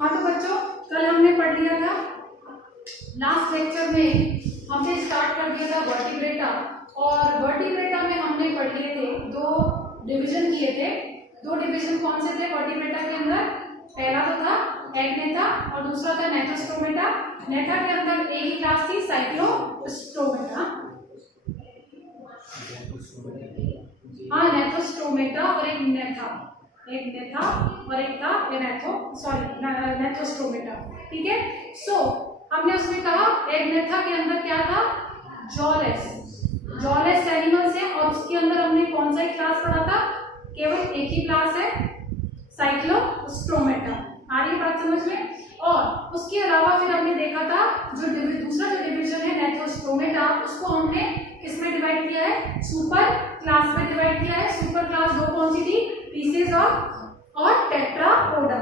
हाँ तो बच्चों, कल हमने पढ़ लिया था, लास्ट लेक्चर में हमने स्टार्ट कर दिया था वर्टिब्रेटा, और वर्टिब्रेटा में हमने पढ़ लिए थे, दो डिवीजन किए थे। दो डिवीजन कौन से थे वर्टिब्रेटा के अंदर? पहला तो था एगनेथा और दूसरा था नेथोस्टोमेटा। नेथा के अंदर एक ही क्लास थी साइक्लोस्टोमेटा। हाँ, नेथोस्टोमेटा और एक नेथा, एक नेथा और एक था नेथोस्टोमेटा। ठीक है। सो हमने उसमें कहा एक नेथा के अंदर क्या था? जॉलेस एनिमल्स है, और उसके अंदर हमने कौन सा क्लास पढ़ा था? केवल एक ही क्लास है, साइक्लोस्टोमेटा। आ रही बात समझ में? और उसके अलावा फिर हमने देखा था जो दूसरा जो डिवीजन है नेथोस्टोमेटा, उसको हमने किसमें डिवाइड किया है? सुपर क्लास में डिवाइड किया है। सुपर क्लास दो कौन सी थी? पीसेस और टेट्रापोडा।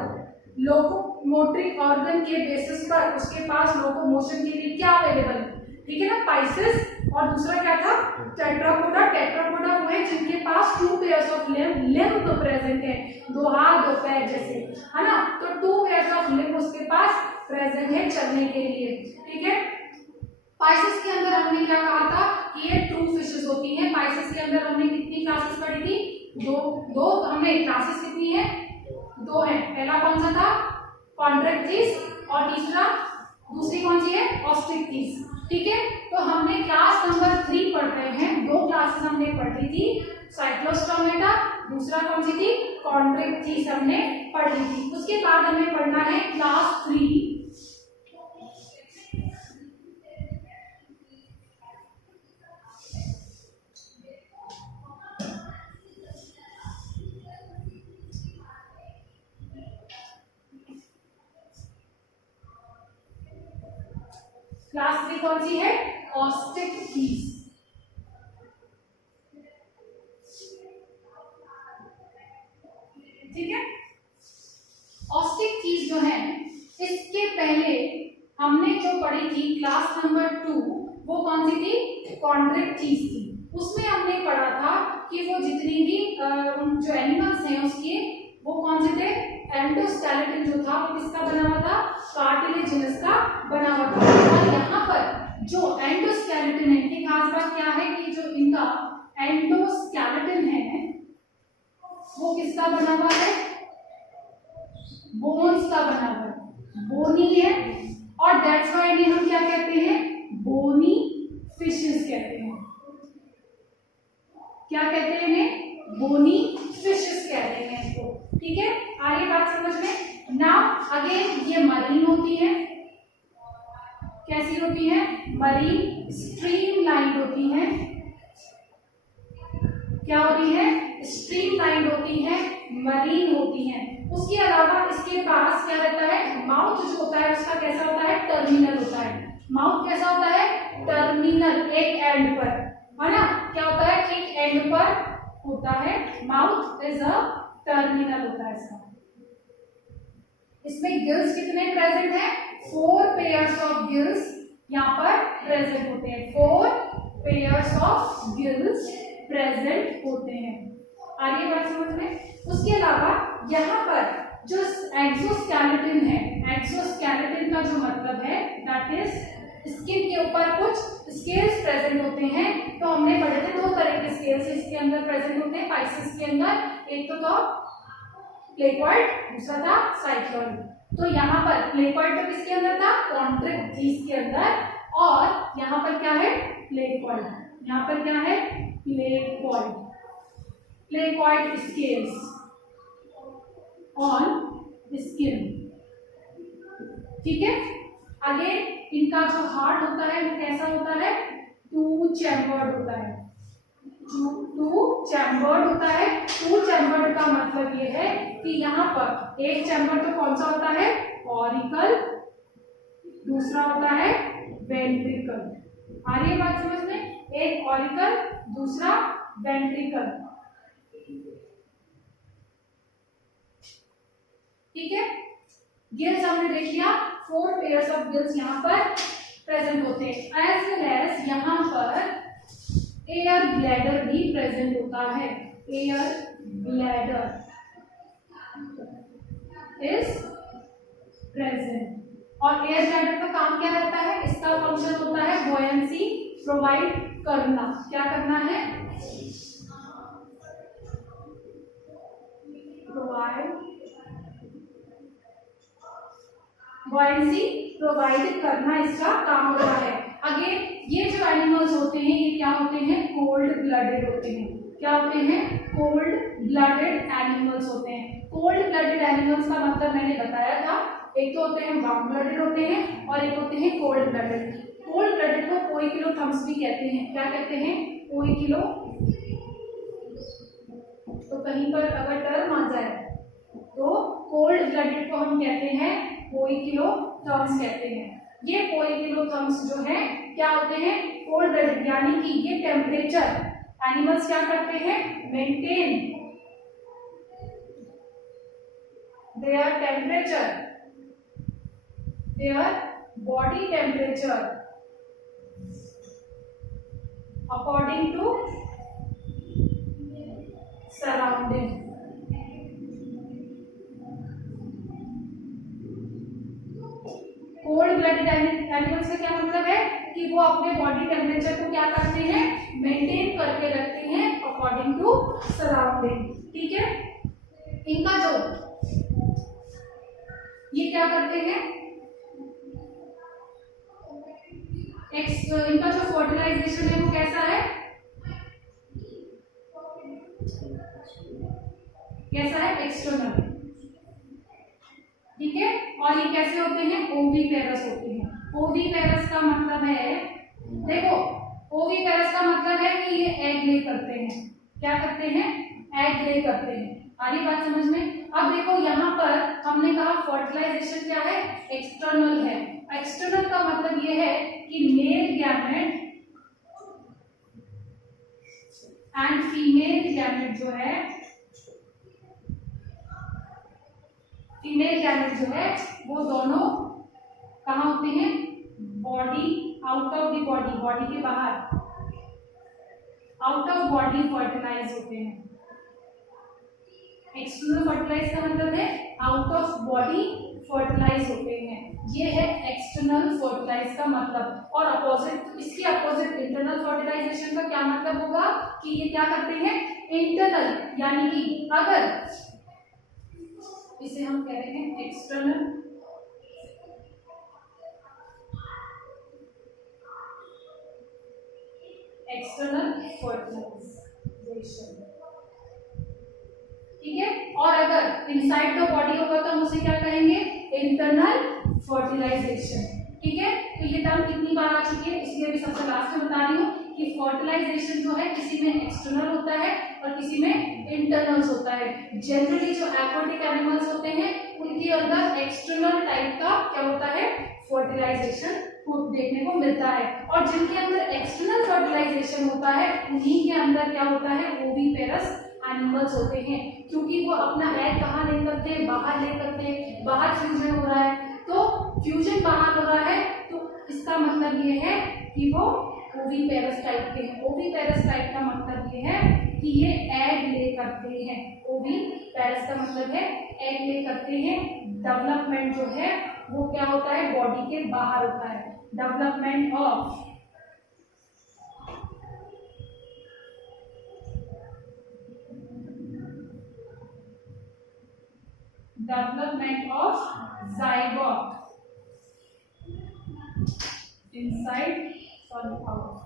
लोकोमोटरिक ऑर्गन के बेसिस पर उसके पास लोकोमोशन के लिए क्या अवेलेबल है? ठीक है ना, पाइसेस, और दूसरा क्या था? टेट्रापोडा। टेट्रापोडा वो है जिनके पास 2 पेयर्स ऑफ लिम्ब प्रेजेंट है, दो हाथ दो पैर जैसे, है ना। तो 2 पेयर्स ऑफ लिम्ब उसके पास प्रेजेंट है चलने के लिए। ठीक है। पाइसेस के अंदर हमने क्या कहा था कि ये ट्रू फिशेस होती हैं। पाइसेस के अंदर हमने कितनी क्लासेस पढ़ी थी? दो हमने क्लासेस कितनी है? 2 है। पहला कौन सा था? कॉन्ट्रैक्टिस, और दूसरी कौन सी है? ऑस्ट्रिक्टिस। ठीक है। तो हमने क्लास नंबर 3 पढ़ रहे हैं। 2 क्लासेस हमने पढ़ी थी, साइक्लोस्टोमेटा, दूसरा कौन सी थी? कॉन्ट्रैक्टिस हमने पढ़ी थी। उसके बाद हमें पढ़ना है क्लास 3। क्लास 3 कौन सी है? ऑस्ट्रिक्टिस। ठीक है। ऑस्ट्रिक्टिस जो है, इसके पहले हमने जो पढ़ी थी क्लास नंबर 2, वो कौन सी थी? कॉन्ट्रैक्टिस थी। उसमें हमने पढ़ा था कि वो जितनी भी जो एनिमल्स हैं उसके, वो कौन से थे? एंडोस्केलेटन जो था वो किसका बना हुआ था? कार्टिलेजिनस का बना हुआ था। और यहाँ पर जो एंडोस्केलेटन है, की खास बात क्या है कि जो इनका एंडोस्केलेटन है वो किसका बना हुआ है? बोन्स का बना हुआ है, बोनी है, और दैट्स व्हाई इन्हें हम क्या कहते हैं? बोनी फिशेस कहते हैं। क्या कहते हैं इन्हें? बोनी फिशेस कहते हैं इसको। ठीक है। आ रही बात समझ में? नाउ अगेन ये मरीन होती है। कैसी होती है? मरीन, स्ट्रीमलाइंड होती है। क्या होती है? स्ट्रीमलाइंड होती है, मरीन होती है। उसके अलावा इसके पास क्या रहता है? माउथ जो होता है उसका कैसा होता है? टर्मिनल होता है। माउथ कैसा होता है? टर्मिनल, एक एंड पर, है ना। क्या होता है? एक एंड पर होता है। माउथ इज अ टर्मिनल होता है इसका। इसमें गिल्स कितने प्रेजेंट हैं? 4 पेयर्स ऑफ गिल्स यहाँ पर प्रेजेंट होते हैं। 4 पेयर्स ऑफ गिल्स प्रेजेंट होते हैं। आगे बात समझ में? उसके अलावा यहाँ पर जो एक्सोस्केलेटन है, एक्सोस्केलेटन का जो मतलब है दैट इज स्किन के ऊपर कुछ स्केल्स प्रेजेंट होते हैं। तो हमने पढ़े थे 2 तरह के स्केल्स इसके अंदर प्रेजेंट होते हैं पाइसेस के अंदर। एक तो था प्लेकॉइड, दूसरा था साइक्लॉइड। तो यहाँ पर प्लेकॉइड तो किसके अंदर था? कॉन्ट्रैक्टिस के अंदर। और यहाँ पर क्या है? प्लेकॉइड। यहाँ पर क्या है? Placoid. Placoid scales on skin. ठीक है। आगे इनका जो हार्ट होता है वो कैसा होता है? 2 चैम्बर्ड होता है। 2 चैम्बर्ड होता है। 2 चैम्बर्ड का मतलब ये है कि यहाँ पर एक चैम्बर तो कौन सा होता है? ऑरिकल, दूसरा होता है वेंट्रिकल। आ रही है बात समझ में? एक ऑरिकल, दूसरा वेंट्रिकल। ठीक है। गिल्स हमने देख लिया, 4 पेयर्स ऑफ गिल्स यहाँ पर प्रेजेंट होते हैं। एज वेल एज यहाँ पर एयर ब्लैडर भी प्रेजेंट होता है। Air bladder is present. और एयर ब्लैडर का काम क्या रहता है, इसका फंक्शन होता है बुओयंसी प्रोवाइड करना। क्या करना है, प्रोवाइड, बुओयंसी प्रोवाइड करना इसका काम होता है। अगेन ये जो एनिमल्स होते हैं ये क्या होते हैं, कोल्ड ब्लडेड होते हैं। क्या होते हैं, कोल्ड ब्लडेड एनिमल्स होते हैं। कोल्ड ब्लडेड एनिमल्स का मतलब मैंने बताया था, एक तो होते हैं वार्म ब्लडेड होते हैं और एक होते हैं कोल्ड ब्लडेड। कोल्ड ब्लडेड को कोई किलो थम्स भी कहते हैं। क्या कहते हैं, कोई किलो। तो कहीं पर अगर टर्म आ जाए तो कोल्ड ब्लडेड को हम कहते हैं कोई किलो थम्स कहते हैं। ये कोई किलो थम्स जो है क्या होते हैं, कोल्ड ब्लडेड, यानी कि ये टेम्परेचर एनिमल्स क्या करते हैं, maintain their temperature, their body temperature according to surrounding। Cold blooded animals का क्या मतलब है कि वो अपने बॉडी टेम्परेचर को क्या करते हैं, मेंटेन करके रखते हैं अकॉर्डिंग टू सराउंडिंग। ठीक है, इनका जो ये क्या करते हैं, इनका जो फर्टिलाइजेशन है वो कैसा है, कैसा है, एक्सटर्नल। ठीक है, और ये कैसे होते हैं, ओवीपेरस होते हैं। ओवीपेरस का मतलब है, देखो ओवीपेरस का मतलब है कि ये एग ले करते हैं। क्या करते हैं, एग ले करते हैं। आ रही बात समझ में। अब देखो यहाँ पर हमने कहा फर्टिलाइजेशन क्या है, एक्सटर्नल है। एक्सटर्नल का मतलब ये है कि male gamete and female gamete जो है, फीमेल गैमेट जो है वो दोनों कहाँ होते हैं, body, out of the body, body के बाहर, आउट ऑफ बॉडी फर्टिलाइज होते हैं। एक्सटर्नल फर्टिलाइज का मतलब है आउट ऑफ बॉडी फर्टिलाइज होते हैं। ये है एक्सटर्नल फर्टिलाइज का मतलब। और अपोजिट, इसके अपोजिट इंटरनल फर्टिलाइजेशन का क्या मतलब होगा कि ये क्या करते हैं, इंटरनल, यानी कि अगर इसे हम कह रहे हैं एक्सटर्नल, एक्सटर्नल फर्टिलाइजेशन। ठीक है, और अगर इनसाइड द बॉडी होगा तो हम उसे क्या कहेंगे, इंटरनल फर्टिलाइजेशन। ठीक है, तो ये टर्म कितनी बार आ चुकी है, इसलिए भी सबसे लास्ट में बता रही हूँ कि फर्टिलाइजेशन जो है किसी में एक्सटर्नल होता है और किसी में इंटरनल होता है। जनरली जो एक्वाटिक एनिमल्स होते हैं उनके अंदर एक्सटर्नल टाइप का क्या होता है, फर्टिलाइजेशन देखने को मिलता है। और जिनके अंदर एक्सटर्नल फर्टिलाइजेशन होता है उन्हीं के अंदर क्या होता है, ओवीपेरस एनिमल्स होते हैं। क्योंकि वो अपना एग कहाँ ले करते हैं, बाहर ले करते हैं, बाहर फ्यूजन हो रहा है। तो फ्यूजन बाहर हो रहा है तो इसका मतलब ये है कि वो ओवीपेरस टाइप के हैं। ओवीपेरस टाइप का मतलब ये है कि ये एग ले करते हैं। ओवीपेरस का मतलब है एग ले करते हैं। डेवलपमेंट जो है वो क्या होता है, बॉडी के बाहर होता है। Development of zygote inside, sorry, out।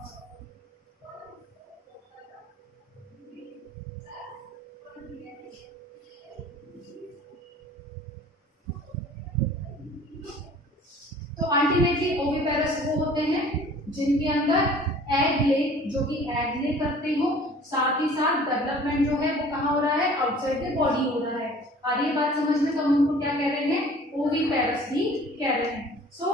तो अल्टीमेटली ओवीपेरस वो होते हैं जिनके अंदर एग ले, जो कि एग ले करते हो, साथ ही साथ डेवलपमेंट जो है वो कहाँ हो रहा है, आउटसाइड द बॉडी हो रहा है। आ रही है बात समझ में, तो हम उनको क्या कह रहे हैं, ओवीपेरस भी कह रहे हैं। सो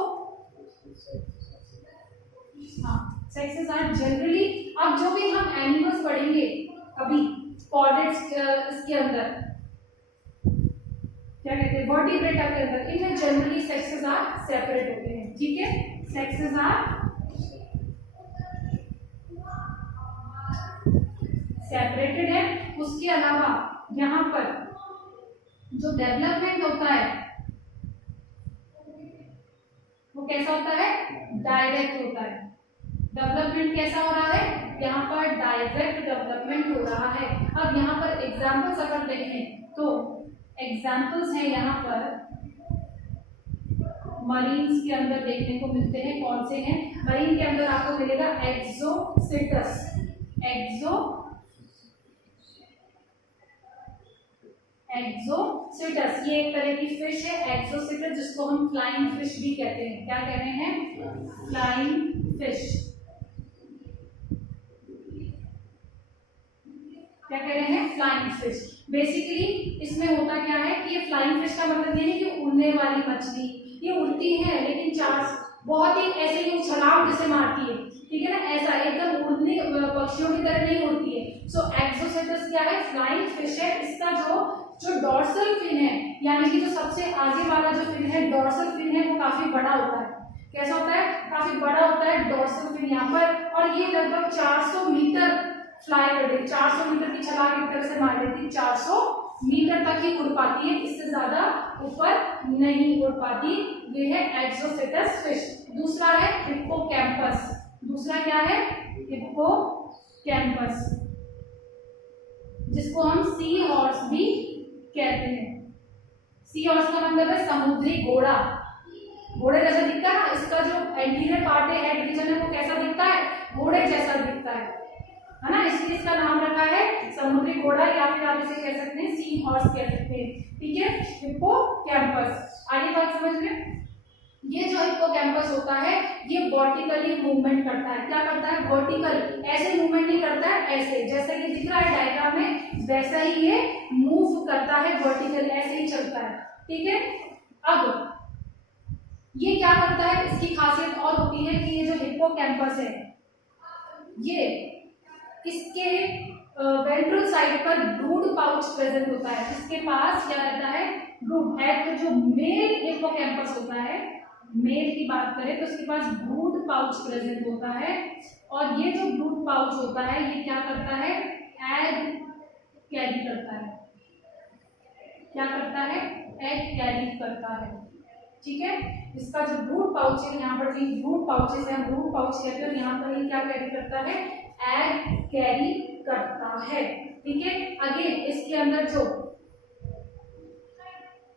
हाँ, सेक्सेस आर जनरली, अब जो भी हम एनिमल्स पढ़ेंगे अभी कॉर्डेट्स इसके अंदर क्या कहते हैं, वर्टिब्रेटा के अंदर, इनमें जनरली सेक्सेस आर सेपरेट होते हैं। ठीक है, सेक्सेस आर सेपरेटेड है। उसके अलावा यहाँ पर जो डेवलपमेंट होता है वो कैसा होता है, डायरेक्ट होता है। डेवलपमेंट कैसा हो रहा है, यहाँ पर डायरेक्ट डेवलपमेंट हो रहा है। अब यहाँ पर एग्जाम्पल्स अगर देखें तो एग्जाम्पल्स हैं यहाँ पर मरीन्स के अंदर देखने को मिलते हैं। कौन से हैं, मरीन के अंदर आपको मिलेगा एक्सोसिटस। एक्सोसिटस ये एक तरह की फिश है, एक्सोसिटस, जिसको हम फ्लाइंग फिश भी कहते हैं। क्या कह रहे हैं, फ्लाइंग फिश। क्या कह रहे हैं, फ्लाइंग फिश। बेसिकली इसमें होता क्या है कि ये फ्लाइंग फिश का मतलब ये नहीं कि उड़ने वाली मछली, ये उड़ती है लेकिन चार बहुत ही ऐसे ही छलांग जैसे मारती है, ठीक है ना, ऐसा एकदम उड़ने पक्षियों की तरह नहीं उड़ती है। सो एक्सोसिटस क्या है, फ्लाइंग फिश है। इसका जो डॉर्सल फिन है, यानी कि जो सबसे आगे वाला जो फिन है, डॉर्सल फिन है, वो काफी बड़ा होता है। कैसा होता है, काफी बड़ा होता है डॉर्सल फिन यहाँ पर। और ये लगभग 400 मीटर फ्लाई कर देती, 400 मीटर की छलांग एक तरह से मार देती, 400 मीटर तक ही उड़ पाती है, इससे ज्यादा ऊपर नहीं उड़ पाती। ये है एक्सोसिटस फिश। दूसरा है हिप्पोकैम्पस। दूसरा क्या है, हिप्पोकैम्पस, जिसको हम सी हॉर्स भी कहते हैं। सी हॉर्स का मतलब है समुद्री घोड़ा। घोड़े जैसा दिखता है ना, इसका जो एंटीरियर पार्ट है, हेड रीजन है, वो कैसा दिखता है, घोड़े जैसा दिखता है ना, इसलिए इसका नाम रखा है समुद्री घोड़ा, या फिर आप इसे कह सकते हैं सी हॉर्स कह सकते हैं, ठीक है, हिप्पोकैम्पस। आगे बात समझ में, ये जो हिप्पोकैम्पस होता है ये वर्टिकली मूवमेंट करता है। क्या करता है, वर्टिकल, ऐसे मूवमेंट नहीं करता है, ऐसे जैसे कि दिख रहा है डायग्राम में, वैसा ही ये मूव करता है, वर्टिकल ऐसे ही चलता है, ठीक है। अब ये क्या करता है, इसकी खासियत और होती है कि ये जो हिप्पोकैम्पस है, ये इसके वेंट्रल साइड पर ब्रूड पाउच प्रेजेंट होता है। इसके पास क्या रहता है, ब्रूड है। तो जो मेल हिप्पोकैम्पस होता है, मेल की बात करें तो इसके पास ब्रूड पाउच प्रेजेंट होता है। और ये जो ब्रूड पाउच होता है ये क्या करता है, एग कैरी करता है। क्या करता है, एग कैरी करता है, ठीक है। इसका जो ब्रूड पाउच है, यहाँ पर जो ब्रूड पाउचेस है, ब्रूड पाउच कहते हैं, यहाँ पर ये क्या कैरी करता है, एग कैरी करता है, ठीक है। अगेन इसके अंदर जो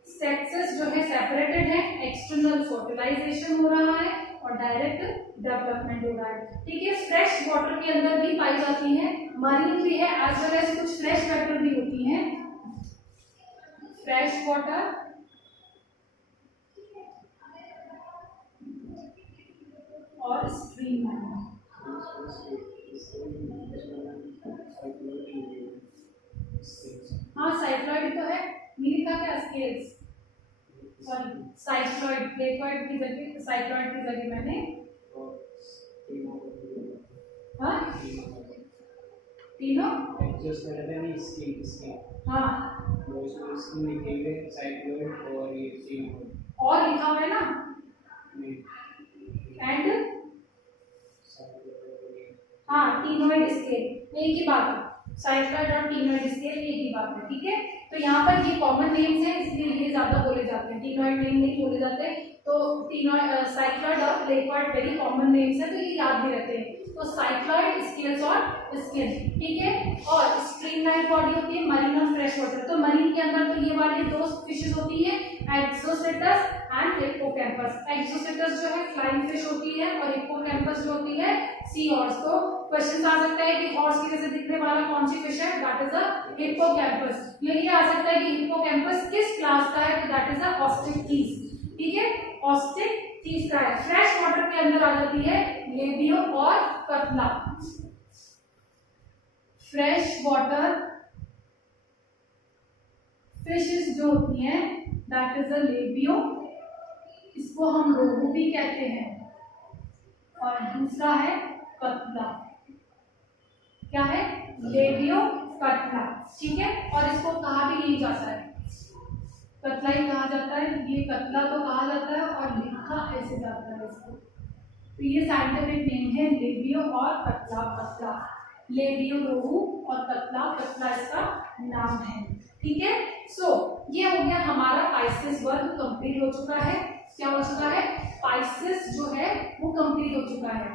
सेक्सेस जो है सेपरेटेड है, एक्सटर्नल फर्टिलाइजेशन हो रहा है और डायरेक्ट डेवलपमेंट हो रहा है, ठीक है। फ्रेश वाटर के अंदर भी पाई जाती है, मरीन भी है, एज वेल एज कुछ फ्रेश वाटर भी होती है। फ्रेश वाटर और स्ट्रीम वाटर। हाँ साइक्लॉइड तो है, ये लिखा क्या, स्केल्स, सॉरी साइक्लॉइड, प्लेटॉइड की जगह साइक्लॉइड की जगह मैंने हाँ तीनों एडजस्ट कर रहे हैं इसके हाँ वो इसमें लिखेंगे साइक्लॉइड और ये तीन और लिखा हुआ है ना, एंड हाँ टीनोइड स्केल, एक ही बात है, साइक्लॉइड और टीनोइड स्केल एक ही बात है, ठीक है। तो यहाँ पर ये कॉमन नेम्स हैं, इसलिए ये ज्यादा बोले जाते हैं, टीनोइड नेम नहीं बोले जाते। तो टीनोइड, साइक्लॉइड और प्लेटॉइड वेरी कॉमन नेम्स है, तो ये याद भी रहते हैं। तो साइक्लॉइड, स्केल्स और स्किन, ठीक है। और स्ट्रीमलाइन बॉडी होती है मरीन और फ्रेश वाटर। तो मरीन के अंदर तो ये वाली दो फिशेस होती है, एक्सोसिटस एंड हिप्पोकैम्पस। एक्सोसिटस जो है फ्लाइंग फिश होती है और हिप्पोकैम्पस जो होती है सी हॉर्स। तो क्वेश्चन आ सकता है कि हॉर्स की जैसे दिखने वाला कौन सी फिश है, दैट इज अ हिप्पोकैम्पस। ये आ सकता है कि हिप्पोकैम्पस किस क्लास का है, दैट इज अ ऑस्ट्रिचीज, ठीक है, ऑस्ट्रिचीज का है। फ्रेश वाटर के अंदर आ जाती है लेबियो और कतला। फ्रेश वाटर फिशेस जो होती हैं दैट इज अ लेबियो, इसको हम रोहू भी कहते हैं। और दूसरा है कतला, क्या है, लेबियो कतला, ठीक है। और इसको कहा भी नहीं जाता है, कतला ही कहा जाता है, ये कतला तो कहा जाता है और लिखा ऐसे जाता है इसको। तो ये साइंटिफिक नेम है लेबियो और कतला। कतला, लेबियो रोहू और कतला कतला इसका नाम है, ठीक है। सो ये हो गया हमारा पाइसेस वर्ग कंप्लीट हो चुका है। क्या हो चुका है, पाइसेस जो है वो कंप्लीट हो चुका है।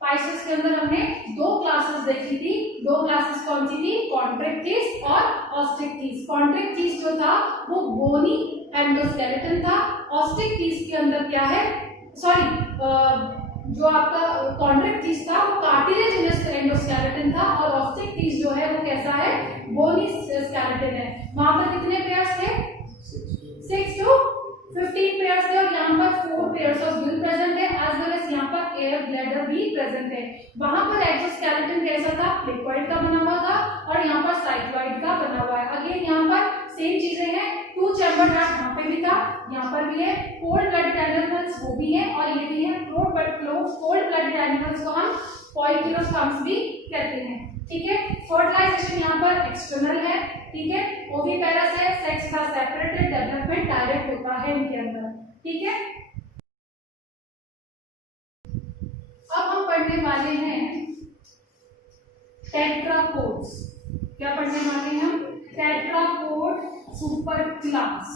पाइसेस के अंदर हमने दो क्लासेस देखी थी, दो क्लासेस कौन सी थी, कॉन्ट्रैक्टिस और ऑस्ट्रिक्टिस। कॉन्ट्रैक्टिस जो था वो बोनी एंडोस्केलेटन था, ऑस्ट्रिक्टिस के अंदर क्या है, सॉरी जो आपका कॉन्ट्रैक्टिस था वो कार्टिलेजिनस एंडोस्केलेटन था और ऑस्ट्रिक्टिस जो है वो कैसा है, बोनी स्केलेटन है। वहां पर कितने पेयर्स थे, 6 to 15 पेयर्स थे और यहाँ पर 4 पेयर्स ऑफ गिल प्रेजेंट है, एज वेल एज यहाँ पर एयर ब्लैडर भी प्रेजेंट है। वहां पर एक्सोस्केलेटन कैसा था, लिक्विड का बना हुआ था और यहाँ पर साइक्लॉइड का बना हुआ है। अगेन यहाँ पर सेम चीजें हैं, 2 चैम्बर हार्ट यहाँ पे भी था, यहाँ पर भी है, कोल्ड ब्लडेड एनिमल्स वो भी है और ये भी है। कोल्ड ब्लडेड एनिमल्स को हम पोइकिलोस्टर्म्स भी कहते हैं, ठीक है। फर्टिलाइजेशन यहाँ पर एक्सटर्नल है, ठीक है। ओविपेरस है, सेक्स का सेपरेटेड, डेवलपमेंट डायरेक्ट होता है इनके अंदर, ठीक है। अब हम पढ़ने वाले हैं टेट्रापोड्स। क्या पढ़ने वाले हैं हम, टेट्रापोड सुपर क्लास।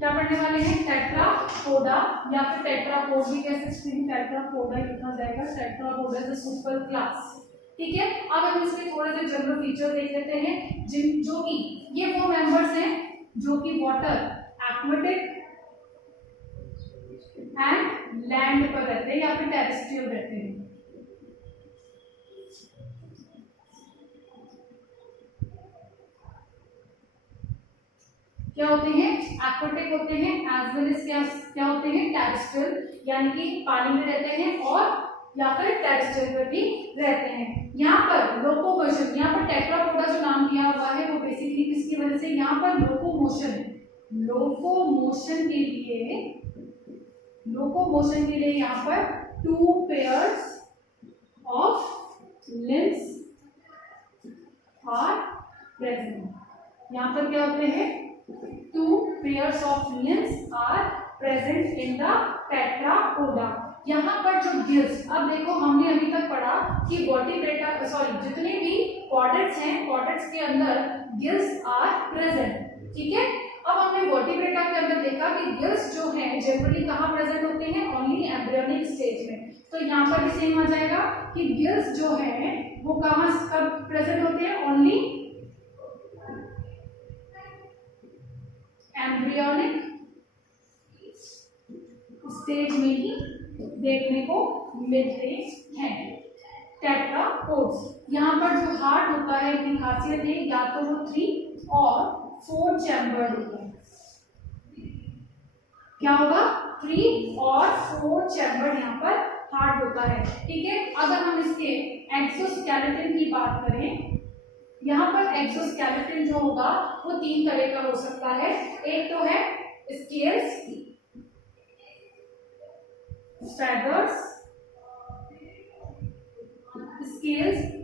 क्या पढ़ने वाले हैं, टेट्रापोडा या फिर टेट्रापोड भी कह सकते हैं, टेट्रापोडा लिखा जाएगा, Tetrapoda is a super class, ठीक है। अब हम इसके थोड़े से जनरल फीचर देख लेते हैं, जिन जो कि ये वो मेंबर्स हैं जो कि वाटर, एक्वेटिक एंड लैंड पर रहते हैं या फिर टेरेस्ट्रियल रहते हैं। क्या होते हैं, एक्वेटिक होते हैं, एज वेल एज क्या होते हैं, टेरेस्ट्रियल, यानी कि पानी में रहते हैं और या फिर टेरेस्ट्रियल पर भी रहते हैं। यहाँ पर लोकोमोशन, यहाँ पर टेट्रापोडा जो नाम दिया हुआ है वो बेसिकली किसकी वजह से, यहाँ पर लोकोमोशन के लिए यहाँ पर 2 pairs of limbs are present. यहाँ पर क्या होते हैं, 2 pairs of limbs are present in the tetrapoda। यहाँ पर जो गिल्स, अब देखो हमने अभी तक पढ़ा कि वर्टिब्रेटा सॉरी जितने भी कॉर्डेट्स हैं, कॉर्डेट्स के अंदर गिल्स आर प्रेजेंट, ठीक है। अब हमने वर्टिब्रेटा के अंदर देखा कि गिल्स जो हैं जनरली कहाँ प्रेजेंट होते हैं, ओनली एम्ब्रियोनिक स्टेज में। तो यहाँ पर भी सेम आ जाएगा कि गिल्स जो हैं वो कहाँ कब प्रेजेंट होते हैं, ओनली एम्ब्रियोनिक स्टेज में ही देखने को मिलते हैं टेट्रापोड्स। यहाँ पर जो हार्ट होता है की खासियत है या तो वो 3 और 4 चैम्बर होते हैं। क्या होगा, 3 और 4 चैम्बर यहाँ पर हार्ट होता है, ठीक है। अगर हम इसके एक्सोस्केलेटन की बात करें, यहाँ पर एक्सोस्केलेटन जो होगा वो 3 तरह का हो सकता है। एक तो है स्केल्स,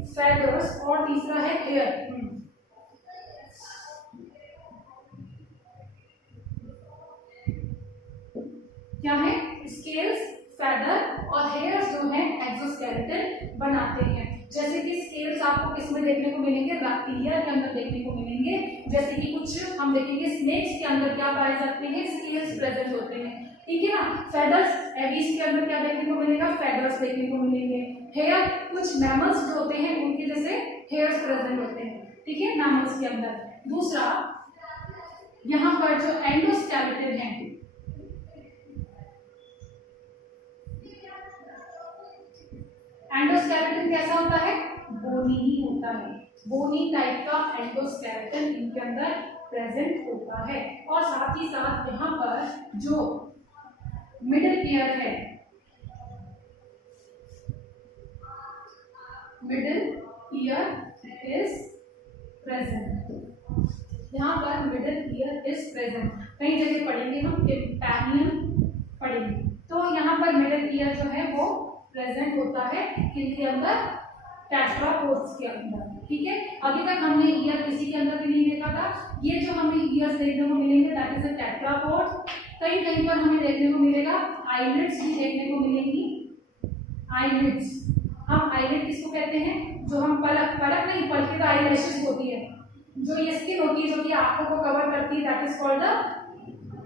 फेदर्स और तीसरा है हेयर। क्या है, स्केल्स, फेदर और हेयर्स जो है एक्सोस्केलेटन बनाते हैं। जैसे कि स्केल्स आपको किसमें देखने को मिलेंगे, रैप्टिलिया के अंदर देखने को मिलेंगे। जैसे कि कुछ हम देखेंगे स्नेक्स के अंदर क्या पाए जाते हैं, स्केल्स प्रेजेंट होते हैं, ठीक है ना। फेदर्स, एविस के अंदर क्या देखने को मिलेगा, फेदर्स देखने को मिलेंगे। हेयर, कुछ मैमल्स जो होते हैं उनके जैसे हेयर्स प्रेजेंट होते हैं, ठीक है, मैमल्स के अंदर। दूसरा, यहाँ पर जो एंडोस्केलेटन है, एंडोस्केलेटन कैसा होता है, बोनी ही होता है, बोनी टाइप का एंडोस्केलेटन इनके अंदर प्रेजेंट होता है। और साथ ही साथ यहाँ पर जो मिडिल ईयर है, मिडिल ईयर इज प्रेजेंट, यहाँ पर मिडिल ईयर इज प्रेजेंट। कई जगह पढ़ेंगे हम, टिम्पैनियम पढ़ेंगे, तो यहाँ पर मिडिल ईयर जो है वो प्रेजेंट होता है किनके अंदर, टेट्रापोड्स के अंदर। ठीक है, अभी तक हमने ईयर किसी के अंदर भी नहीं देखा था। ये जो हमें ईयर्स देखने को मिलेंगे दैट इज अ टेट्रापोड। कहीं कहीं पर हमें देखने को मिलेगा आईलिड्स भी देखने को मिलेंगी। आईलिड्स, हम आईलिड किसको कहते हैं? जो हम पलक नहीं, पलक तो आईलैशेस होती है, जो ये स्किन होती है जो कि आंखों को कवर करती है that is called the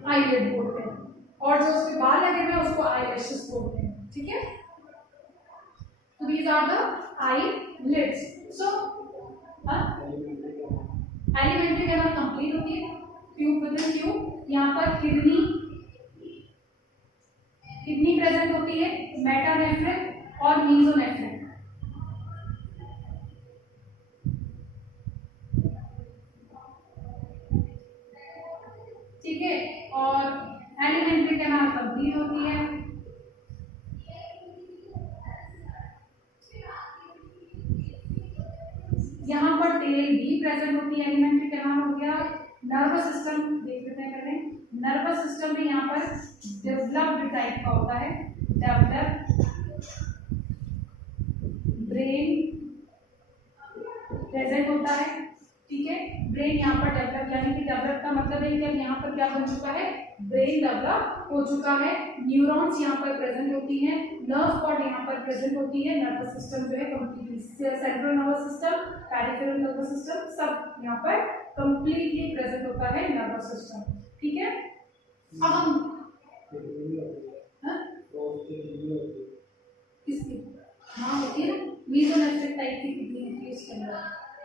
eyelid बोलते हैं, और जो उसके बाल लगे हुए हैं उसको आईलैशेस बोलते हैं। ठीक है, तो these are the eyelids. So alimentary canal complete होती है, ट्यूब विद इन ट्यूब। यहाँ पर किडनी प्रेजेंट होती है, मेटानेफ्रिन और मीजोनेफ्रिन। ठीक है, और एलिमेंट्री कैनाल कंप्लीट होती है। यहाँ पर टेल भी प्रेजेंट होती है, एलिमेंट्री कैनाल हो गया। नर्वस सिस्टम देख लेते हैं पहले। नर्वस सिस्टम भी यहाँ पर डेवलप्ड टाइप का होता है, डेवलप्ड। ब्रेन प्रेजेंट होता है, ठीक है, ब्रेन यहाँ पर डेवलप, यानी कि डेवलप का मतलब है कि अब यहाँ पर क्या बन चुका है, ब्रेन डेवलप हो चुका है। न्यूरॉन्स यहाँ पर प्रेजेंट होती हैं, नर्व कॉर्ड यहाँ पर प्रेजेंट होती है। नर्वस सिस्टम जो है completely, central nervous system, peripheral nervous system, सब यहाँ पर कंप्लीटली प्रेजेंट होता है नर्वस सिस्टम। ठीक है, अब हम किसकी हाँ होती है, मीजोनेफ्रिक टाइप की किडनी होती है इसके अंदर,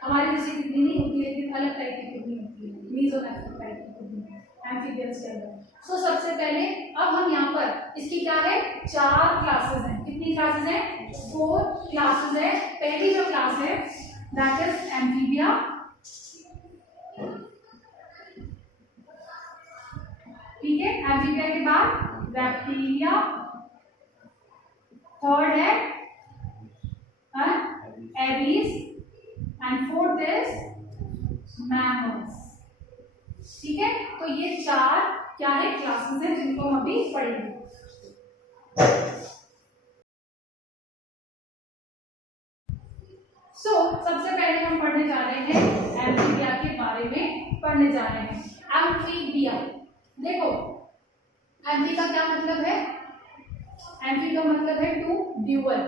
हमारी जैसी किडनी नहीं होती है, लेकिन अलग टाइप की किडनी होती है, मीजोनेफ्रिक टाइप की किडनी एम्फीबियंस के अंदर। सो सबसे पहले अब हम यहाँ पर इसकी क्या है, 4 क्लासेस हैं। कितनी क्लासेस हैं? 4 क्लासेस है। पहली जो क्लास है दैट इज एम्फीबिया, ठीक है, एम्फीबिया के बाद बैक्टीरिया, थर्ड है Aries and fourth is mammals. ठीक है, तो ये 4 क्या है, क्लासेस हैं जिनको हम अभी पढ़ेंगे। सबसे पहले हम पढ़ने जा रहे हैं एम्फीबिया के बारे में पढ़ने जा रहे हैं। एम्फीबिया, देखो एम्फी का क्या मतलब है, एम्फी का मतलब है टू ड्यूअल,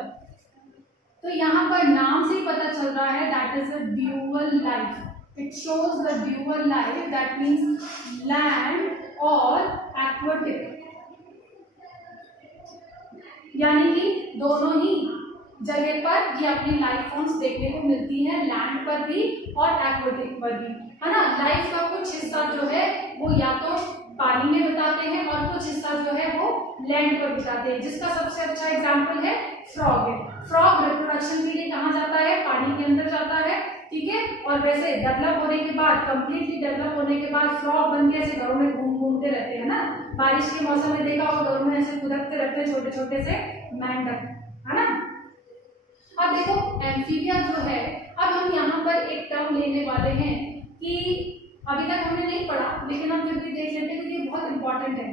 तो यहाँ पर नाम से ही पता चल रहा है that is a dual life. It shows the dual life, that means land और एक्वाटिक, यानी कि दोनों ही जगह पर ये अपनी लाइफ फॉर्म्स देखने को मिलती है, लैंड पर भी और एक्वाटिक पर भी, है ना। लाइफ का कुछ हिस्सा जो है वो या तो पानी में बिताते हैं और कुछ हिस्सा जो है वो लैंड पर बिताते हैं, जिसका सबसे अच्छा एग्जांपल है फ्रॉग है। फ्रॉग रिप्रोडक्शन के लिए कहाँ जाता है, पानी के अंदर जाता है, ठीक है, और वैसे डेवलप होने के बाद, कंप्लीटली डेवलप होने के बाद फ्रॉग बन के ऐसे घरों में घूमते रहते हैं ना, बारिश के मौसम में देखा होगा घरों में ऐसे कुदरते रहते हैं छोटे छोटे से मेंढक, है ना। अब देखो एम्फीबिया जो है, अब हम यहाँ पर एक टर्म लेने वाले हैं कि अभी तक हमने नहीं पढ़ा, लेकिन हम फिर भी देख लेते हैं कि ये बहुत इंपॉर्टेंट है।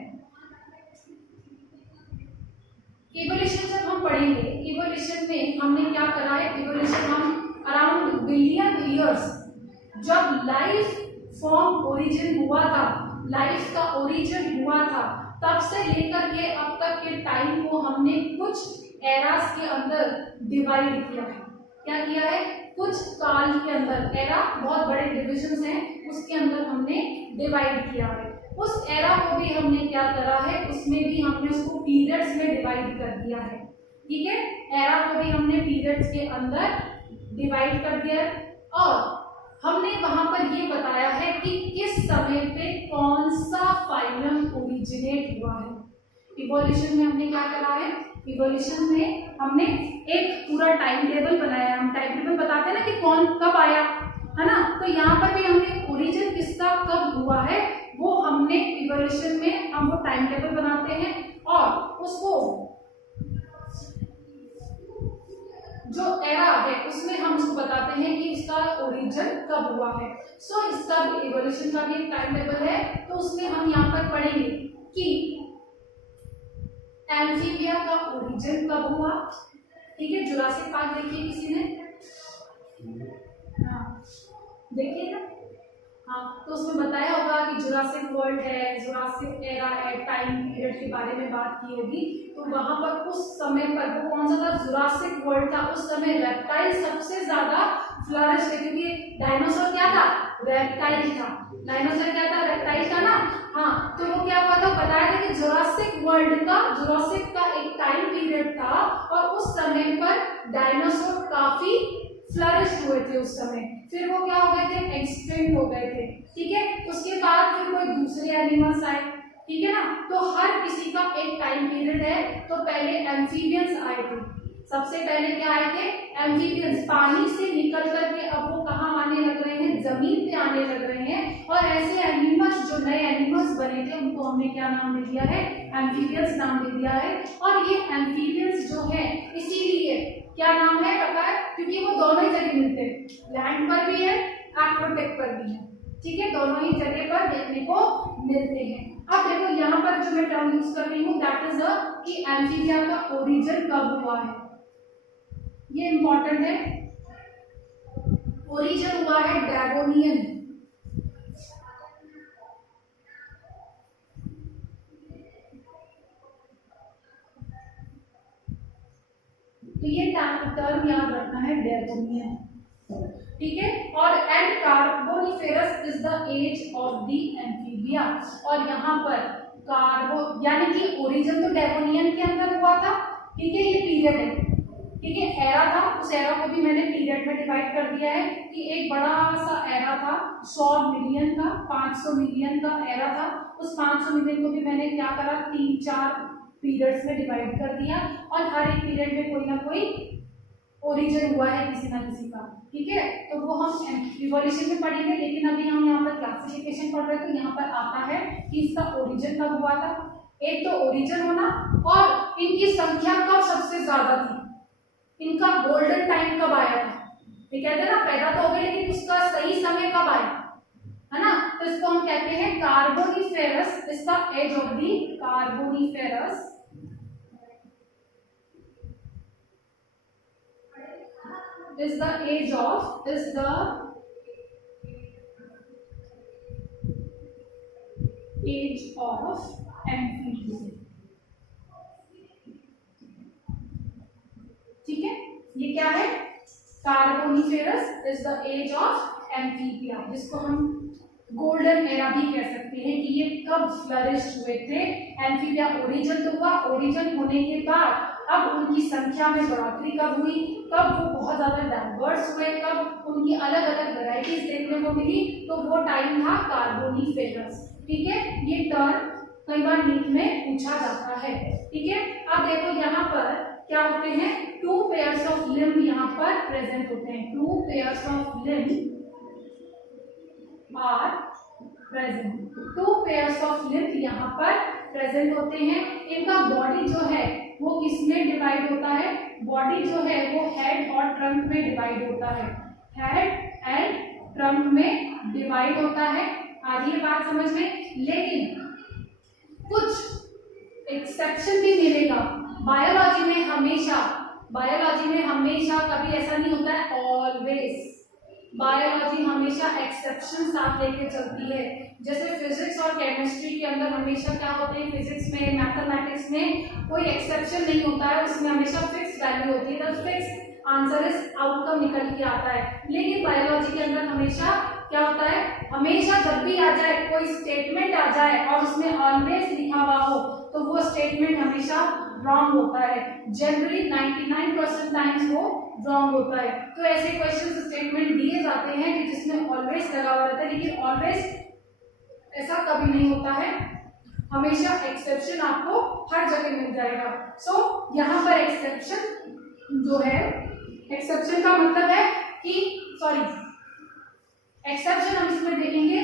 इवोल्यूशन जब हम पढ़ेंगे, इवोल्यूशन में हमने क्या करा है, इवोल्यूशन हम अराउंड बिलियन ईयर्स, जब लाइफ फॉर्म ओरिजिन हुआ था, लाइफ का ओरिजिन हुआ था, तब से लेकर के अब तक के टाइम को हमने कुछ एरास के अंदर डिवाइड किया है। क्या किया है, कुछ काल के अंदर, एरा बहुत बड़े डिविजन्स हैं, उसके अंदर हमने डिवाइड किया है। उस एरा को भी हमने क्या करा है, उसमें भी हमने उसको पीरियड्स में डिवाइड कर दिया है, ठीक है, एरा को भी हमने पीरियड्स के अंदर डिवाइड कर दिया है। और हमने वहां पर ये बताया है कि किस समय पे कौन सा फाइलम ओरिजिनेट हुआ है। इवोल्यूशन में हमने क्या करा है, इवोल्यूशन में हमने एक पूरा टाइम टेबल बनाया, हम टाइम टेबल बताते हैं ना कि कौन कब आया, है ना, तो यहाँ पर भी हमने ओरिजिन किसका कब हुआ है वो हमने इवोल्यूशन में हम वो टाइम टेबल बनाते हैं, और उसको जो एरा है उसमें हम उसको बताते हैं कि इसका ओरिजिन कब हुआ है। सो इसका इवोल्यूशन का भी एक टाइम टेबल है, तो उसमें हम यहाँ पर पढ़ेंगे कि एम्फीबिया का ओरिजिन कब हुआ, ठीक है, जुरासिक पार्क देखिए किसी ने, देखिए ना, हाँ, तो उसमें बताया होगा कि जुरासिक वर्ल्ड है, जुरासिक एरा है, टाइम पीरियड के बारे में बात की होगी। तो वहां पर उस समय पर वो कौन सा था, जुरासिक वर्ल्ड था। उस समय रेप्टाइल सबसे ज्यादा फ्लरिश थे, क्योंकि डायनासोर क्या था, रेप्टाइल था। डायनासोर क्या था, रेप्टाइल था ना। हाँ, तो वो क्या हुआ था, बताया था कि जुरासिक वर्ल्ड का, जुरासिक का एक टाइम पीरियड था और उस समय पर डायनासोर काफी फ्लरिश हुए थे उस समय। फिर वो क्या हो गए थे, एक्सटिंक्ट हो गए थे। ठीक है, उसके बाद फिर कोई दूसरे एनिमल्स आए। ठीक है ना, तो हर किसी का एक टाइम पीरियड है। तो पहले एम्फीबियंस आए थे, सबसे पहले क्या आए थे, एम्फीबियंस। पानी से निकल करके अब वो कहाँ आने लग रहे हैं, जमीन पे आने लग रहे हैं। और ऐसे एनिमल्स, जो नए एनिमल्स बने थे, उनको हमने क्या नाम दे दिया है, एम्फीबियंस नाम दे दिया है। और ये एम्फीबियंस जो है, इसीलिए क्या नाम है पता है, क्योंकि वो दोनों ही जगह मिलते हैं, लैंड पर भी है, एक्वाटिक पर भी है। ठीक है, दोनों ही जगह पर देखने को मिलते हैं। अब देखो यहाँ पर जो मैं टर्म यूज कर रही हूँ, दैट इज कि एम्फीबिया का ओरिजिन कब हुआ है, ये इंपॉर्टेंट है। ओरिजिन हुआ है डेवोनियन। तो ये टर्म याद रखना है, डेवोनियन। ठीक है, और and Carboniferous is the age of the amphibia. और यहाँ पर कार्बो यानी कि ओरिजिन तो डेवोनियन के अंदर हुआ था। ठीक है, ये पीरियड है। ठीक है, एरा था, उस एरा को भी मैंने पीरियड में डिवाइड कर दिया है कि एक बड़ा सा एरा था 100 मिलियन का, 500 मिलियन का एरा था। उस 500 मिलियन को भी मैंने क्या करा, 3-4 पीरियड्स में डिवाइड कर दिया। और हर एक पीरियड में कोई ना कोई ओरिजिन हुआ है किसी ना किसी का। ठीक है, तो वो हम इवोल्यूशन में पढ़ेंगे, लेकिन अभी हम यहाँ पर क्लासिफिकेशन पढ़ रहे हैं। तो यहाँ पर आता है कि इसका ओरिजिन कब हुआ था। एक तो ओरिजिन होना, और इनकी संख्या कब सबसे ज्यादा थी, इनका गोल्डन टाइम कब आया था। ये कहते हैं ना, पैदा तो हो गए लेकिन उसका सही समय कब आया, है ना। तो इसको हम कहते हैं कार्बोनिफेरस। इसका age of the Carboniferous is the age of amphibian. ठीक है, ये क्या है, Carboniferous is the age of amphibia, जिसको हम गोल्डन एरा भी कह सकते हैं कि ये कब फ्लरिश हुए थे। एम्फीबिया ओरिजिन तो हुआ, ओरिजिन होने के बाद अब उनकी संख्या में बढ़ोतरी कब हुई, कब वो बहुत ज्यादा डाइवर्स हुए, कब उनकी अलग अलग वैरायटीज देखने को मिली, तो वो टाइम था कार्बोनिफेरस। ठीक है, ये टर्म कई बार नीट में पूछा जाता है। ठीक है, अब देखो यहाँ पर क्या होते हैं, 2 पेयर्स ऑफ लिम्ब यहाँ पर प्रेजेंट होते हैं। 2 pairs of limb are present. 2 pairs of limb यहाँ पर प्रेजेंट होते हैं। इनका बॉडी जो है वो किसमें डिवाइड होता है, बॉडी जो है वो हेड और ट्रंक में डिवाइड होता है। हेड एंड ट्रंक में डिवाइड होता है। आ रही है बात समझ में, लेकिन कुछ एक्सेप्शन भी मिलेगा। बायोलॉजी में हमेशा कभी ऐसा नहीं होता है, ऑलवेज बायोलॉजी हमेशा एक्सेप्शन साथ लेके चलती है। जैसे फिजिक्स और केमिस्ट्री के अंदर हमेशा क्या होते हैं, फिजिक्स में, मैथमेटिक्स में कोई एक्सेप्शन नहीं होता है, उसमें हमेशा फिक्स वैल्यू होती है, फिक्स आंसर इज आउटकम निकल के आता है। लेकिन बायोलॉजी के अंदर हमेशा क्या होता है, हमेशा जब भी आ जाए कोई स्टेटमेंट आ जाए और उसमें ऑलवेज लिखा हुआ हो, तो वो स्टेटमेंट हमेशा रॉन्ग होता है। जनरली 99% टाइम्स वो रॉन्ग होता है। तो ऐसे क्वेश्चन स्टेटमेंट दिए जाते हैं कि जिसमें ऑलवेज लगा हुआ रहता है, लेकिन ऑलवेज ऐसा कभी नहीं होता है, हमेशा एक्सेप्शन आपको हर जगह मिल जाएगा। सो यहाँ पर एक्सेप्शन जो है, एक्सेप्शन का मतलब है कि एक्सेप्शन हम इसमें देखेंगे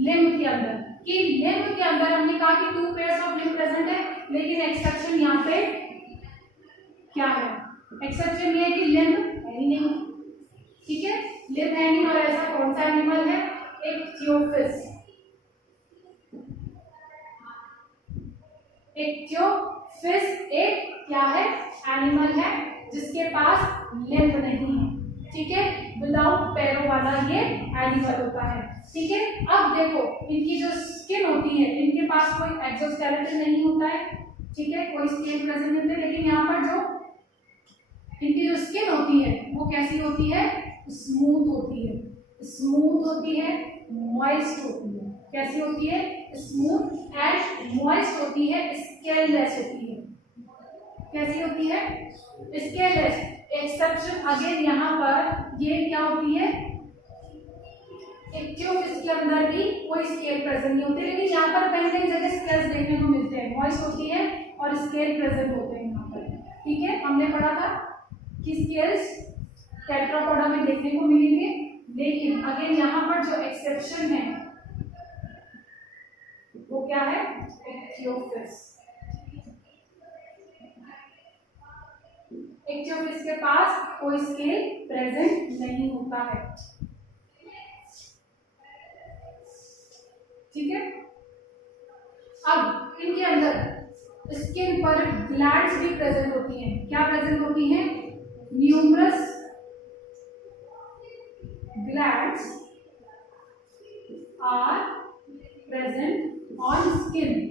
लिम्ब के अंदर, कि लिम्ब के अंदर हमने कहा कि 2 पेयर्स ऑफ लिम्ब प्रेजेंट है, लेकिन एक्सेप्शन यहाँ पे क्या है, एक्सेप्शन ये है कि लिम्ब है ही नहीं। ठीक है, लिम्ब है नहीं, और ऐसा कौन सा एनिमल है, एक थियोफिस। एक थियोफिस एक क्या है, एनिमल है जिसके पास लिम्ब नहीं है। ठीक है, विदाउट पैरों वाला ये एनिमल होता है। ठीक है, अब देखो इनकी जो स्किन होती है, इनके पास कोई एक्सोस्केलेटन नहीं होता है, ठीक है, कोई स्केल प्रेजेंट नहीं होता, लेकिन यहाँ पर जो इनकी जो स्किन होती है वो कैसी होती है, स्मूथ होती है, स्मूथ होती है, मॉइस्ट होती है। कैसी होती है, स्मूथ एंड मॉइस्ट होती है, स्केललेस होती है। कैसी होती है, स्केललेस। एक्सेप्शन अगेन यहाँ पर ये क्या होती है, इक्तियोफिस के अंदर भी कोई स्केल प्रेजेंट नहीं होती, लेकिन यहाँ पर कहीं कहीं जगह स्केल्स देखने को मिलते हैं, मॉइस्ट होती है और स्केल प्रेजेंट होते हैं यहाँ पर। ठीक है, हमने पढ़ा था कि स्केल्स टेट्रापोडा में देखने को मिलेंगे, लेकिन अगेन यहाँ पर जो एक्सेप्शन है वो क्या है, इक्तियोफिस। इक्तियोफिस के पास कोई स्केल प्रेजेंट नहीं होता है। ठीक है, अब इनके अंदर स्किन पर ग्लैंड्स भी प्रेजेंट होती हैं। क्या प्रेजेंट होती हैं, numerous glands are present on skin.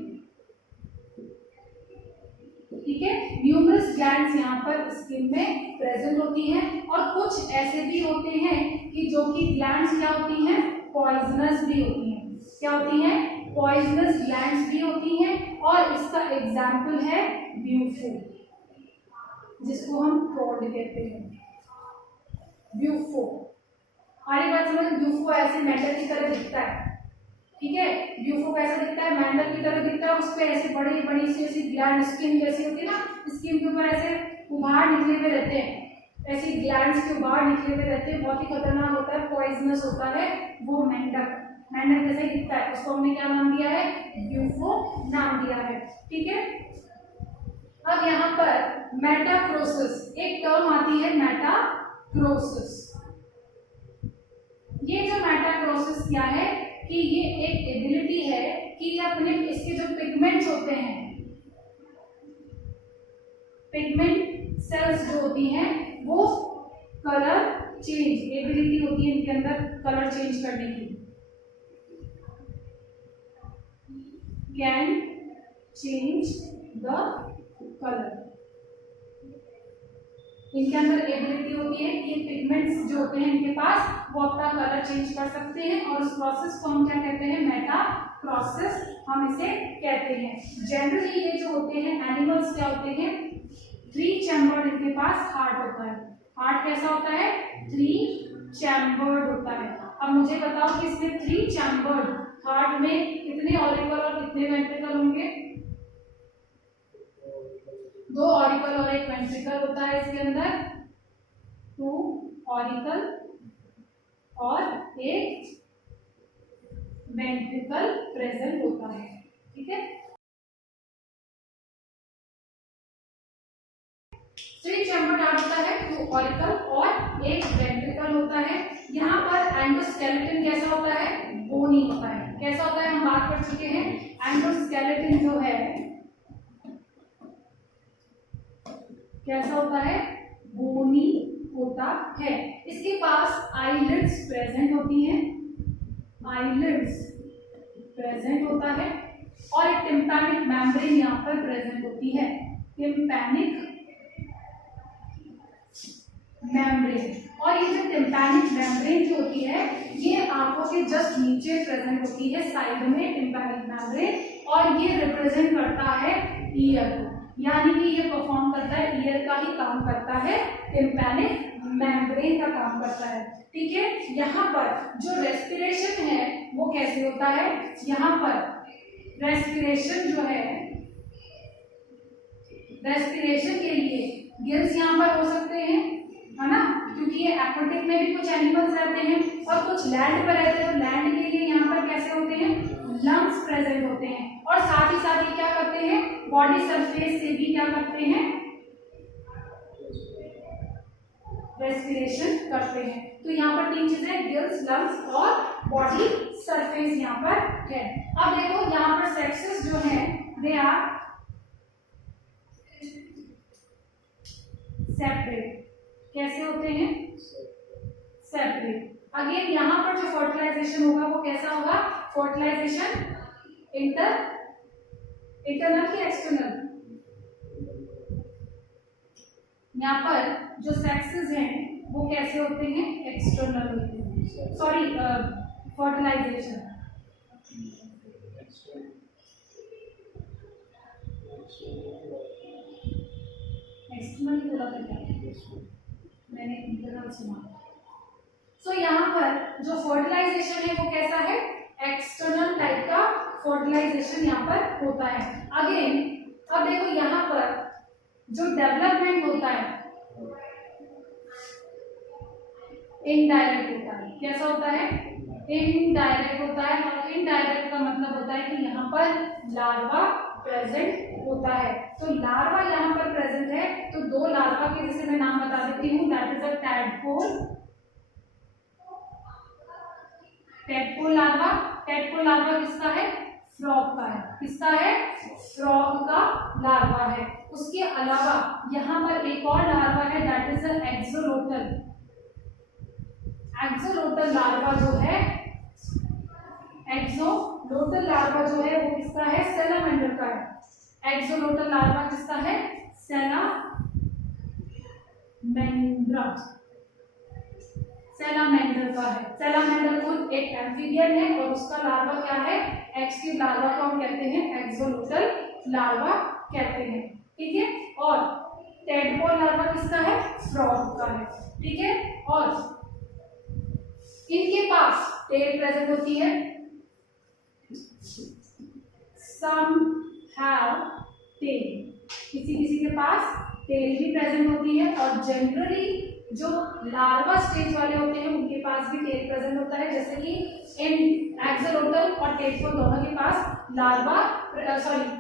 ठीक है, न्यूमरस ग्लैंड्स यहाँ पर स्किन में प्रेजेंट होती हैं, और कुछ ऐसे भी होते हैं कि जो कि ग्लैंड्स क्या होती हैं, पॉइजनस भी होती हैं। क्या होती हैं, पॉइजनस ग्लैंड्स भी होती हैं, और इसका एग्जाम्पल है ब्यूफो, जिसको हम ट्रॉड कहते हैं, ब्यूफो। हमारी बात समझ, ब्यूफो ऐसे मेंढक की तरह दिखता है। ठीक है, ब्यूफो कैसा दिखता है, मेंढक की तरह दिखता है, उस पे ऐसे बड़ी बड़ी सी ऐसी ग्लैंड, स्किन जैसी होती है ना, स्किन के ऊपर ऐसे उभार निकले हुए रहते हैं, ऐसी ग्लैंड्स के उभार निकले हुए रहते हैं, बहुत ही खतरनाक होता है, पॉइजनस होता है वो मेंढक, मेंढक जैसे दिखता है, उसको हमने क्या नाम दिया है, ब्यूफो नाम दिया है। ठीक है, अब यहाँ पर मेटाक्रोसिस एक टर्म आती है, मेटाक्रोसिस। ये जो मेटाक्रोसिस क्या है कि ये एक एबिलिटी है कि ये अपने इसके जो पिगमेंट्स होते हैं, पिगमेंट सेल्स जो होती हैं वो कलर चेंज, एबिलिटी होती है इनके अंदर कलर चेंज करने की, कैन चेंज द कलर। इनके अंदर एबिलिटी होती है कि पिगमेंट्स जो होते हैं इनके पास वो अपना कलर चेंज कर सकते हैं, और उस प्रोसेस को हम क्या कहते हैं, मेटा प्रोसेस हम इसे कहते हैं। जनरली ये जो होते हैं एनिमल्स क्या होते हैं, 3 चैम्बर्ड इनके पास हार्ट होता है। हार्ट कैसा होता है, 3 चैम्बर्ड होता है। अब मुझे बताओ कि इसमें 3 चैम्बर्ड हार्ट में कितने ऑरिकल और कितने वेंट्रिकल होंगे, 2 ऑरिकल और 1 वेंट्रिकल होता है इसके अंदर, 2 ऑरिकल और 1 वेंट्रिकल प्रेजेंट होता है। ठीक है, 3 चैम्बर्ड हार्ट होता है, 2 ऑरिकल और 1 वेंट्रिकल होता है। यहाँ पर एंडोस्केलेटन कैसा होता है, बोनी होता है। कैसा होता है, हम बात कर चुके हैं, एंडोस्केलेटन जो है कैसा होता है, बोनी होता है। इसके पास आईलिड्स प्रेजेंट होती हैं, आईलिड्स प्रेजेंट होता है, और एक टिम्पैनिक मेम्ब्रेन यहाँ पर प्रेजेंट होती है, टिम्पैनिक मेम्ब्रेन। और ये जो टिम्पैनिक मेम्ब्रेन जो होती है ये आंखों के जस्ट नीचे प्रेजेंट होती है, साइड में टिम्पैनिक मेम्ब्रेन, और ये रिप्रेजेंट करता है ईयर को, यानी कि ये परफॉर्म करता है, ईयर का ही काम करता है, टिम्पैनिक मेम्ब्रेन का काम करता है। ठीक है, यहाँ पर जो रेस्पिरेशन है वो कैसे होता है, यहाँ पर रेस्पिरेशन जो है, रेस्पिरेशन के लिए गिल्स यहाँ पर हो सकते हैं, है ना, क्योंकि ये एक्वाटिक में भी कुछ एनिमल्स रहते हैं और कुछ लैंड पर रहते हैं, तो लैंड के लिए यहाँ पर कैसे होते हैं, लंग्स प्रेजेंट होते हैं, और साथ ही क्या करते हैं, बॉडी सरफेस से भी क्या करते हैं, रेस्पिरेशन करते हैं। तो यहाँ पर 3 चीजें, गिल्स, लंग्स और बॉडी सरफेस यहाँ पर है। अब देखो यहाँ पर सेक्सेस जो है दे आर सेपरेट। कैसे होते हैं, सेपरेट। अगेन यहाँ पर जो फर्टिलाइजेशन होगा वो कैसा होगा? फर्टिलाइजेशन इंटरनल की एक्सटर्नल? यहाँ पर जो सेक्सेस हैं वो कैसे होते हैं? एक्सटर्नल होते हैं। सॉरी, फर्टिलाइजेशन एक्सटर्नल बोला था क्या? मैंने इंटरनल सुना। सो यहाँ पर जो फर्टिलाइजेशन है वो कैसा है? एक्सटर्नल टाइप का फर्टिलाइजेशन यहाँ पर होता है। अगेन अब देखो यहाँ पर जो डेवलपमेंट होता है इनडायरेक्ट होता है। कैसा होता है? इनडायरेक्ट होता है। और इनडायरेक्ट का मतलब होता है कि यहाँ पर लार्वा प्रेजेंट होता है। तो लार्वा यहाँ पर प्रेजेंट है, तो दो लार्वा के जैसे मैं नाम बता देती हूँ, that is a tadpole. Tadpole larva. Tadpole larva किसका है? फ्रॉग का है। किसका है? फ्रॉग का लार्वा है। उसके अलावा यहाँ पर एक और लार्वा है, that is a axolotl. Axolotl larva जो है, एक्सोलोटल लार्वा जो है वो किसका है? सैलामेंडर का है। एक्सोलोटल लार्वा किसका है? सैलामेंडर का है। सैलामेंडर खुद एक एम्फीबियन है और उसका लार्वा क्या है? एक्सक्यूब लार्वा को हम कहते हैं एक्सोलोटल लार्वा कहते हैं। ठीक है। और टेडपोल लार्वा किसका है? फ्रॉग का है। ठीक है। और इनके पास टेल प्रेजेंट होती है। सम हैव टेल, किसी किसी के पास टेल भी प्रेजेंट होती है। और जनरली जो लार्वा स्टेज वाले होते हैं उनके पास भी टेल प्रेजेंट होता है। जैसे कि इन एक्सोलोटल और टेडपोल दोनों के पास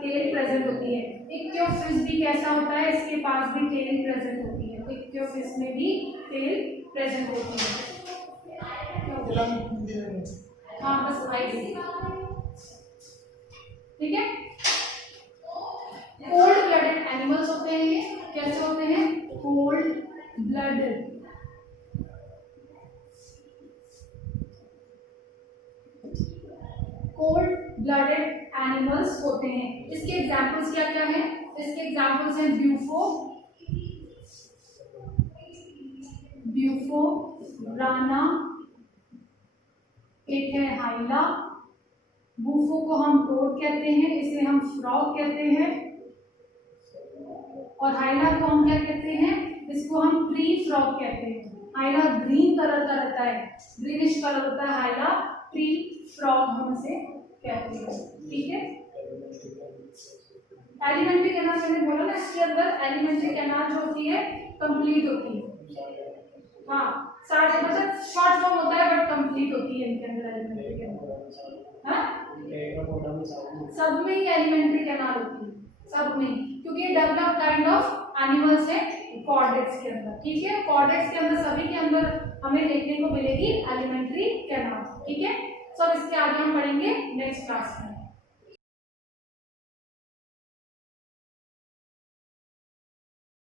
टेल प्रेजेंट होती है। इक्वियोफिश भी कैसा होता है? इसके पास भी टेल प्रेजेंट होती है। इक्वियोफिश में भी टेल प्रेजेंट होती है। हाँ, बस आई। ठीक है। कोल्ड ब्लडेड एनिमल्स होते हैं ये। कैसे होते हैं? Cold blooded. Cold blooded animals होते हैं। इसके एग्जांपल्स क्या क्या हैं? इसके एग्जांपल्स हैं ब्यूफो, राना, एक है हाइला। बूफो को हम टोड कहते हैं, इसे हम फ्रॉग कहते हैं। और हाइला को हम क्या कहते हैं? इसको हम ट्री फ्रॉग कहते हैं। हाइला ग्रीन कलर का रहता है, ग्रीनिश कलर होता है हाइला। ट्री फ्रॉग हम इसे कहते हैं। ठीक है। एलिमेंट्री कैनाल मैंने बोला ना, इसके अंदर एलिमेंट्री कैनाल जो होती है कंप्लीट होती है। हाँ, सारे मतलब शॉर्ट फॉर्म होता है बट कंप्लीट होती है इनके अंदर एलिमेंट्री कैनाल। हाँ, सब में ही एलिमेंट्री कैनाल होती है, सब में, क्योंकि ये डेवलप काइंड ऑफ एनिमल्स है कॉर्डेट्स के अंदर। ठीक है। कॉर्डेट्स के अंदर सभी के अंदर हमें देखने को मिलेगी एलिमेंट्री कैनाल। ठीक है। सब इसके आगे हम पढ़ेंगे नेक्स्ट क्लास में।